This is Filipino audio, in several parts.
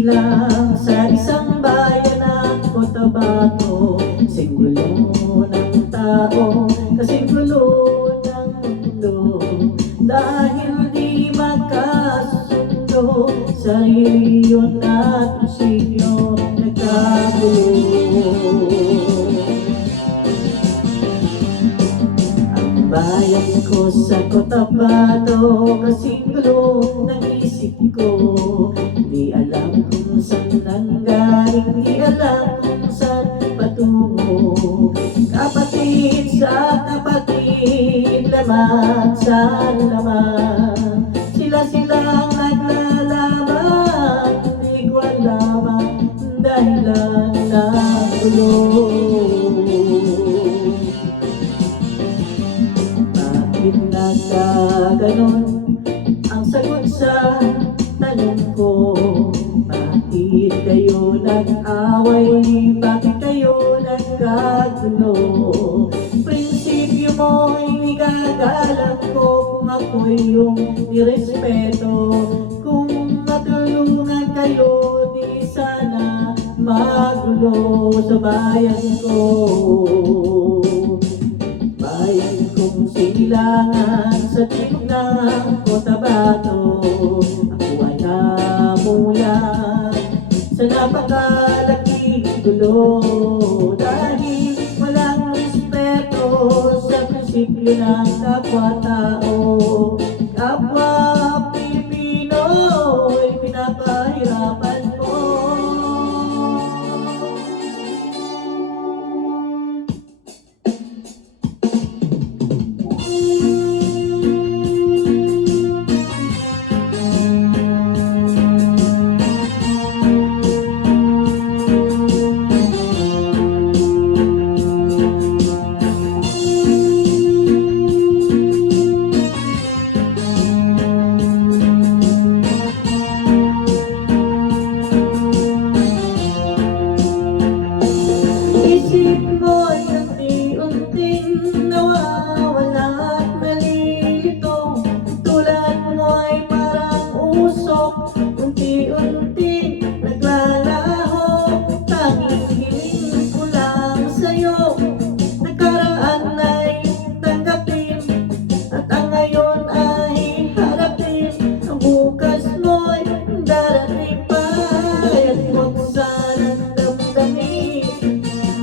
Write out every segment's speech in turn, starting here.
Bilang sa isang bayan ng Cotabato, kasing gulo ng tao, kasing gulo ng mundo. Dahil di magkasundo sa reliyon at prinsipyo, nagkagulo. Ang bayan ko sa Cotabato, kasing gulo ng isip ko. Di alam kung saan nanggaling, di alam kung saan patungo. Kapatid sa kapatid, laman sa laman, sila-silang naglalaban. Di ko alam ang dahilan ng gulo. Bakit nagkaganon? Ang sagot sa tanong ko, bakit kayo nag-away? Bakit kayo nagkagulo? Prinsipyo mo inigagalang ko, kung ako'y yung nirespeto. Kung matulungan kayo, di sana magulo sa bayan ko. Bayan kong silangan sa timog ng Cotabato, ako ay namulat sa napakalaking gulo. Dahil walang respeto sa prinsipyo ng kapwa-tao, kapwa Pilipino ay pinapahirapan mo. Isip mo'y unti-unting nawawala at nalilito. Tulad mo'y parang usok, unti-unting naglalaho. Tanging hiling ko lang sa'yo, nakaraan ay tanggapin, at ang ngayon ay harapin. Ang bukas mo'y darating pa, kaya't huwag sanang damdamin,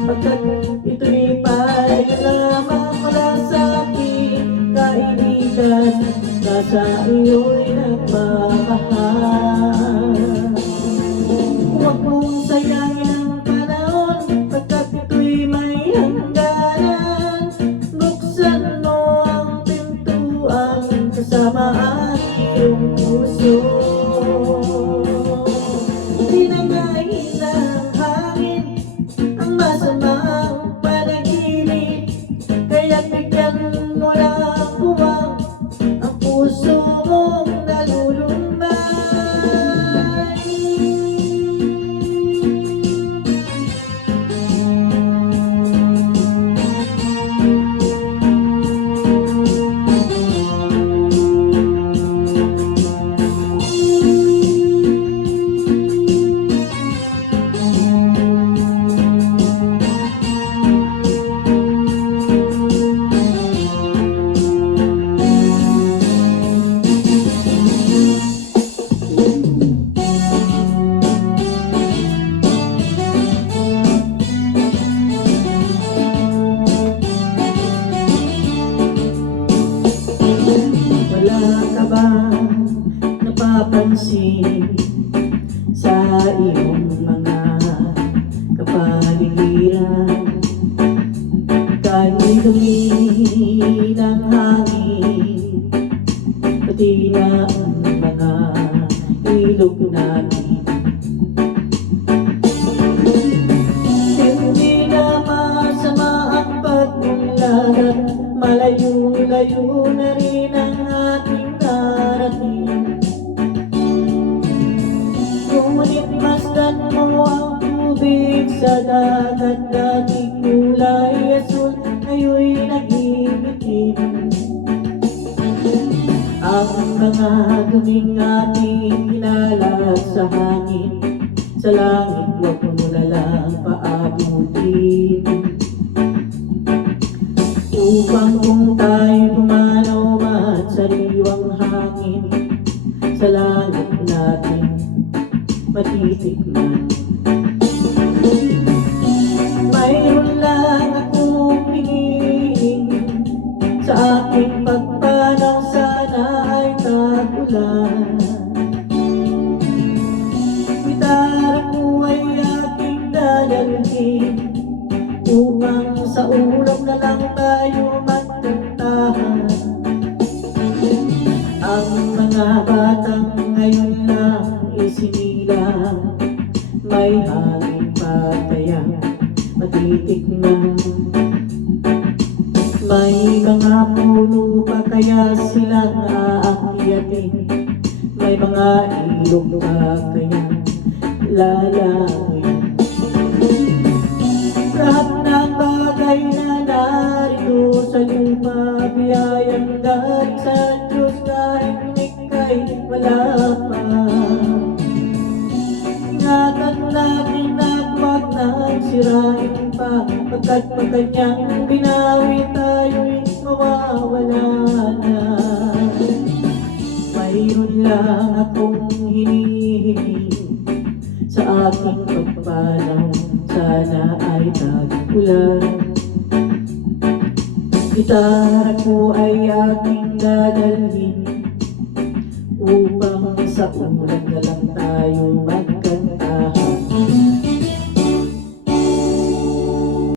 pagkat ito'y pa'y lamang mula sa aking kainitan, na sa iyo'y nagmamahal. Huwag mong sayangin ang panahon, pagkat ito'y may hangganan. Buksan mo ang pintuan kasama ang iyong puso. Di na mahina ang hangin, ang masamang panaginip, kaya't bigyan mo lang buwang ang puso mong nalulumbay. Wala ka ba napapansin sa iyong mga kapaligiran? Kahit dumi ng hangin, pati na ang mga ilog namin, hindi na masama ang pagmulan, at malayo-layo na rin ang ating narating. Ngunit masdan mo ang tubig sa dagat, dati kulay asul, ngayon'y naging itim. Ang mga duming ating hinalag sa hangin, sa langit wag mo na lang paabutin, upang kung tayo pumanaw man sa sariwang hangin, sa langit natin matitikman. Mayroon lang akong hinihiling, sa aking pagpanaw sana ay tag-ulan. Gitara ko ay aking dadalhin, upang sa ulap na lang tayo magkantahan. Ang mga batang ngayon lang isinilang, may hangin pa kaya matitikman. May mga puno pa kaya silang aakyatin, may mga ilog pa kaya lalangoy. Lahat ng bagay na narito sa lupa, biyayang galing sa Diyos, kahit ika'y wala pa. Ingatan natin at wag nang sirain pa, pagkat pag kanyang binawi tayo'y mawawala na. Mayroon lang akong hinihiling, sa aking pagpanaw sana ay tag-ulan. Gitara ko ay aking dadalhin, upang sa ulan na lang tayo mag